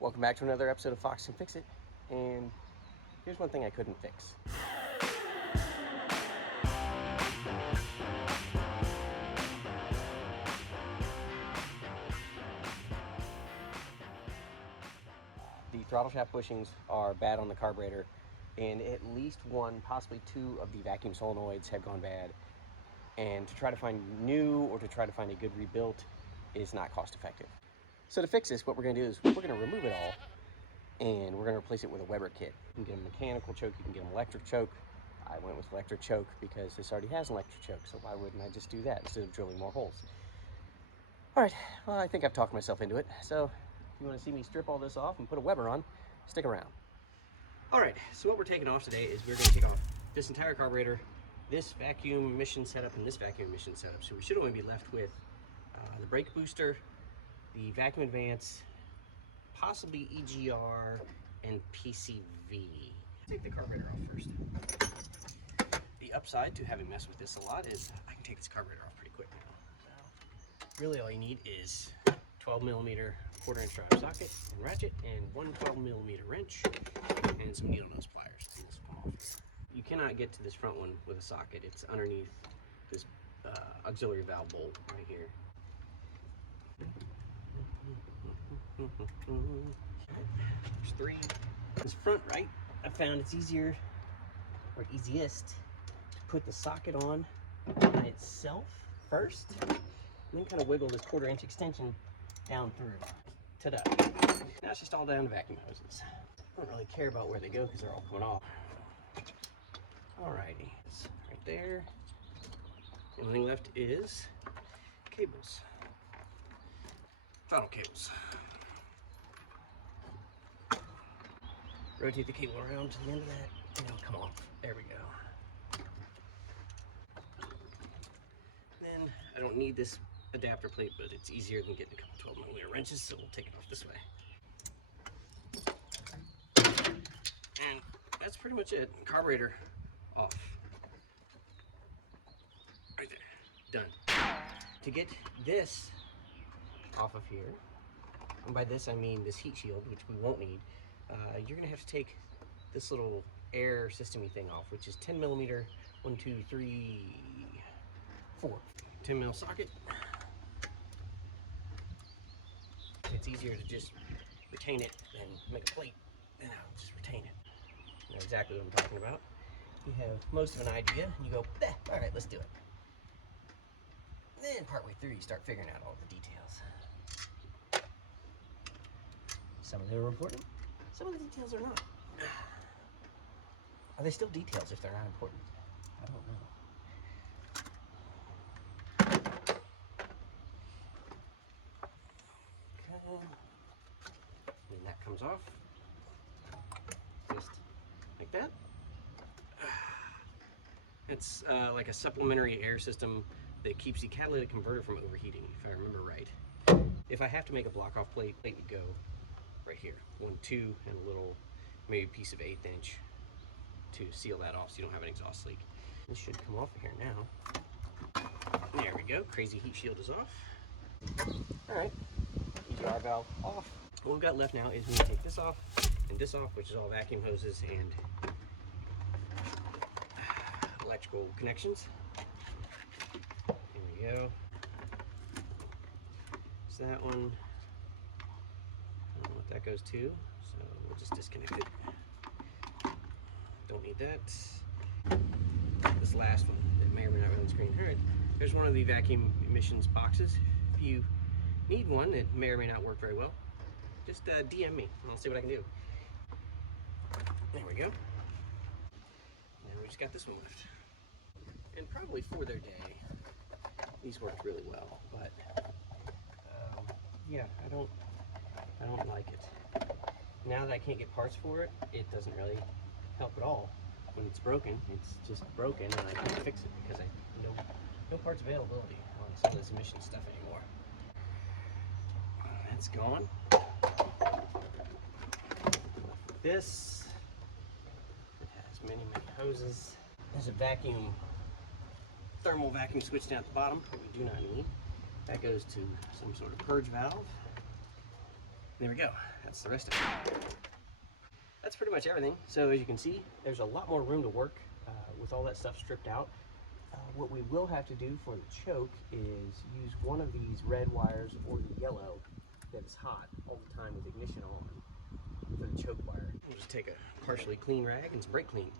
Welcome back to another episode of Fox Can Fix It, and here's one thing I couldn't fix. The throttle shaft bushings are bad on the carburetor, and at least one, possibly two of the vacuum solenoids have gone bad, and to try to find new or to try to find a good rebuilt is not cost effective. So to fix this, what we're going to do is we're going to remove it all, and we're going to replace it with a Weber kit. You can get a mechanical choke, you can get an electric choke. I went with electric choke because this already has an electric choke, so why wouldn't I just do that instead of drilling more holes? All right, well, I think I've talked myself into it, so if you want to see me strip all this off and put a Weber on, stick around. All right, so what we're taking off today is we're going to take off this entire carburetor, this vacuum emission setup, and this vacuum emission setup. So we should only be left with the brake booster, the vacuum advance, possibly EGR, and PCV. Take the carburetor off first. The upside to having messed with this a lot is I can take this carburetor off pretty quick now. So really all you need is 12mm 1/4" drive socket and ratchet, and one 12mm wrench, and some needle nose pliers, and this will come off. You cannot get to this front one with a socket. It's underneath this auxiliary valve bolt right here. There's three. This front right, I found it's easier, or easiest, to put the socket on itself first, and then kind of wiggle this 1/4" extension down through. Ta-da. Now it's just all down to vacuum hoses. I don't really care about where they go because they're all coming off. Alrighty, it's right there. The only thing left is cables. Throttle cables. Rotate the cable around to the end of that, and it'll come off. There we go. Then I don't need this adapter plate, but it's easier than getting a couple 12mm wrenches, so we'll take it off this way. And that's pretty much it. Carburetor off. Right there. Done. To get this off of here, and by this I mean this heat shield, which we won't need, you're gonna have to take this little air system-y thing off, which is 10mm, 1, 2, 3, 4. 10mm socket. It's easier to just retain it than make a plate, then I'll just retain it. You know exactly what I'm talking about. You have most of an idea, and you go, all right, let's do it. And then partway through, you start figuring out all the details. Some of them are important, some of the details are not. Are they still details if they're not important? I don't know. Okay. And that comes off. Just like that. It's like a supplementary air system that keeps the catalytic converter from overheating, if I remember right. If I have to make a block-off plate, it would go right here. 1, 2, and a little, maybe a piece of 1/8 inch to seal that off so you don't have an exhaust leak. This should come off of here now. There we go. Crazy heat shield is off. All right, EGR valve off. What we've got left now is we need to take this off and this off, which is all vacuum hoses and electrical connections. Here we go. So that one, I don't know what that goes to, so we'll just disconnect it. Don't need that. This last one that may or may not be on the screen. All right, there's one of the vacuum emissions boxes. If you need one that may or may not work very well, just DM me and I'll see what I can do. There we go. And we just got this one left. And probably for their day, these worked really well, but yeah, I don't like it. Now that I can't get parts for it, it doesn't really help at all. When it's broken, it's just broken, and I can't fix it because I have no parts availability on some of this emission stuff anymore. That's gone. This, it has many hoses. There's a thermal vacuum switch down at the bottom that we do not need. That goes to some sort of purge valve. There we go. That's the rest of it. That's pretty much everything. So as you can see, there's a lot more room to work with all that stuff stripped out. What we will have to do for the choke is use one of these red wires or the yellow that is hot all the time with ignition on for the choke wire. We'll just take a partially clean rag and some brake clean.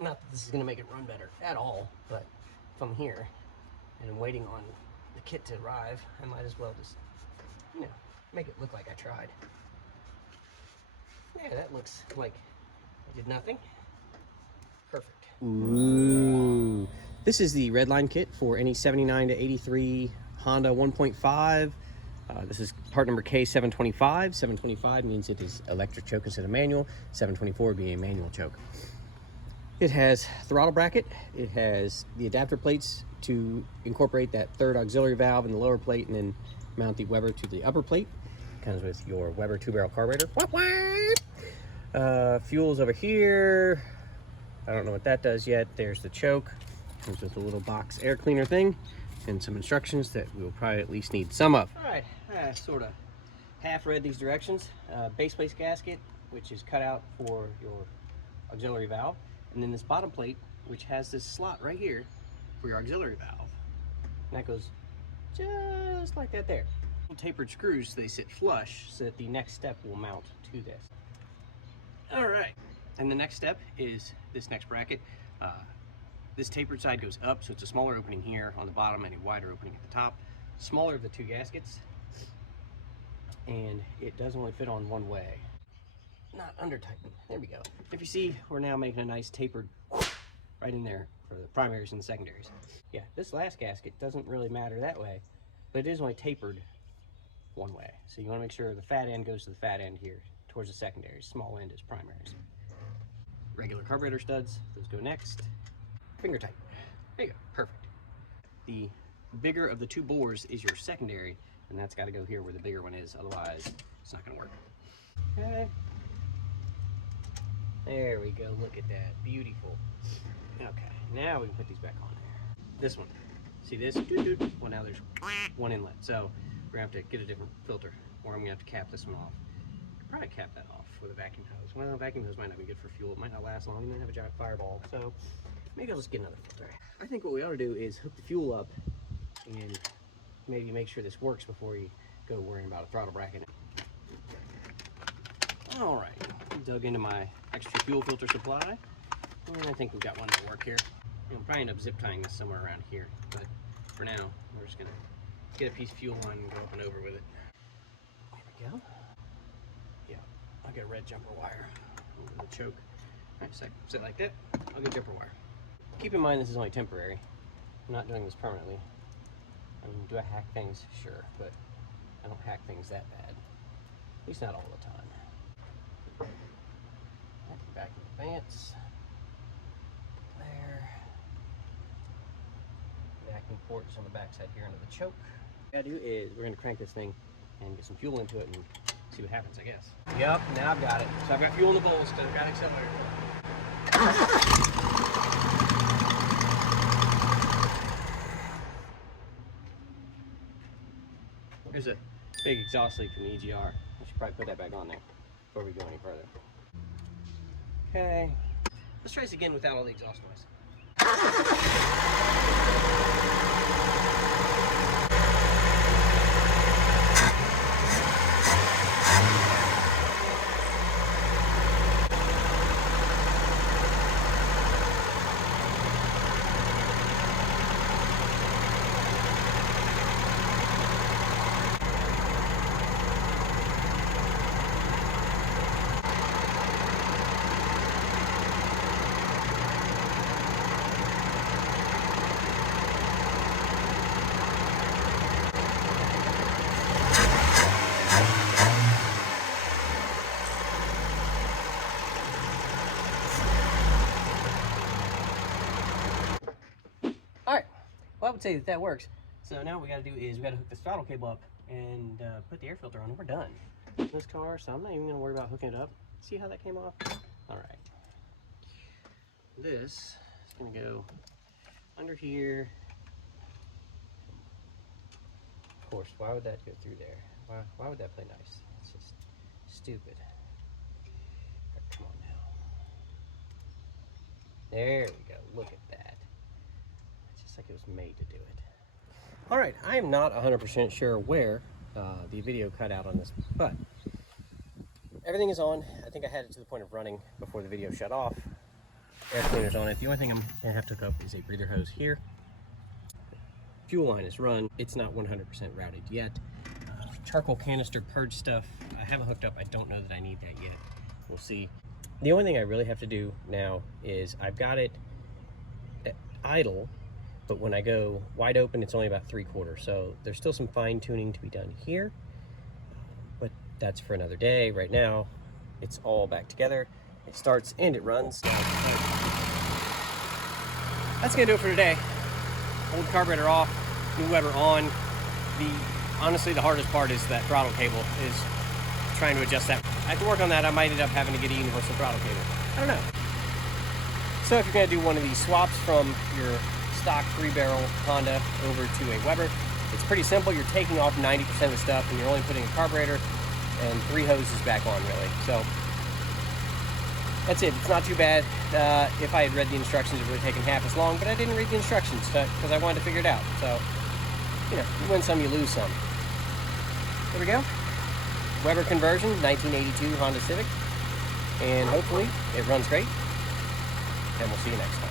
Not that this is going to make it run better at all, but if I'm here and I'm waiting on the kit to arrive, I might as well just, you know, make it look like I tried. Yeah, that looks like I did nothing. Perfect. Ooh. This is the Redline kit for any 79 to 83 Honda 1.5. This is part number K725. 725 means it is electric choke instead of manual. 724 would be a manual choke. It has throttle bracket. It has the adapter plates to incorporate that third auxiliary valve in the lower plate and then mount the Weber to the upper plate. Comes with your Weber 2-barrel carburetor. Fuel's over here. I don't know what that does yet. There's the choke. Comes with a little box air cleaner thing and some instructions that we'll probably at least need some of. All right, I sort of half read these directions. Base plate gasket, which is cut out for your auxiliary valve. And then this bottom plate, which has this slot right here for your auxiliary valve. And that goes just like that there. Tapered screws so they sit flush so that the next step will mount to this. All right, and the next step is this next bracket. This tapered side goes up, so it's a smaller opening here on the bottom and a wider opening at the top. Smaller of the two gaskets, and it does only fit on one way. Not under tightened. There we go. If you see, we're now making a nice tapered right in there for the primaries and the secondaries. Yeah, this last gasket doesn't really matter that way, but it is only tapered one way. So you want to make sure the fat end goes to the fat end here towards the secondaries. Small end is primaries. Regular carburetor studs, those go next. Finger tight. There you go, perfect. The bigger of the two bores is your secondary, and that's got to go here where the bigger one is, otherwise it's not going to work. Okay. There we go, look at that, beautiful. Okay, now we can put these back on there. This one, see this? Well, now there's one inlet, so we're gonna have to get a different filter, or I'm gonna have to cap this one off. Probably cap that off with a vacuum hose. Well, a vacuum hose might not be good for fuel. It might not last long, and then have a giant fireball. So maybe I'll just get another filter. I think what we ought to do is hook the fuel up and maybe make sure this works before you go worrying about a throttle bracket. All right, dug into my extra fuel filter supply, and I think we've got one that'll work here. I'll probably end up zip tying this somewhere around here, but for now, we're just gonna get a piece of fuel line and go up and over with it. There we go. Yeah, I'll get a red jumper wire over the choke. All right, so sit like that. I'll get jumper wire. Keep in mind this is only temporary. I'm not doing this permanently. I mean, do I hack things? Sure, but I don't hack things that bad. At least not all the time. Back in advance. There. Vacuum ports on the backside here into the choke. What I gotta do is we're gonna crank this thing and get some fuel into it and see what happens, I guess. Yep, now I've got it. So I've got fuel in the bowls because I've got accelerator. There's a big exhaust leak from the EGR. I should probably put that back on there before we go any further. Okay, let's try this again without all the exhaust noise. Well, I would say that works. So now what we got to do is we got to hook this throttle cable up and put the air filter on, and we're done. This car, so I'm not even going to worry about hooking it up. See how that came off? All right. This is going to go under here. Of course, why would that go through there? Why would that play nice? It's just stupid. Come on now. There we go. Look at that. It's just like it was made to do it. All right, I am not 100% sure where the video cut out on this, but everything is on. I think I had it to the point of running before the video shut off. Air cleaner's on it. The only thing I'm gonna have to hook up is a breather hose here. Fuel line is run. It's not 100% routed yet. Charcoal canister purge stuff, I haven't hooked up. I don't know that I need that yet. We'll see. The only thing I really have to do now is I've got it at idle, but when I go wide open, it's only about 3/4. So there's still some fine tuning to be done here, but that's for another day. Right now, it's all back together. It starts and it runs. That's gonna do it for today. Old carburetor off, new Weber on. Honestly, the hardest part is that throttle cable, is trying to adjust that. I have to work on that. I might end up having to get a universal throttle cable. I don't know. So if you're gonna do one of these swaps from your stock 3-barrel Honda over to a Weber, it's pretty simple. You're taking off 90% of the stuff and you're only putting a carburetor and 3 hoses back on, really. So that's it. It's not too bad. If I had read the instructions, it would have taken half as long, but I didn't read the instructions because I wanted to figure it out. So, you know, you win some, you lose some. There we go. Weber conversion, 1982 Honda Civic. And hopefully it runs great. And we'll see you next time.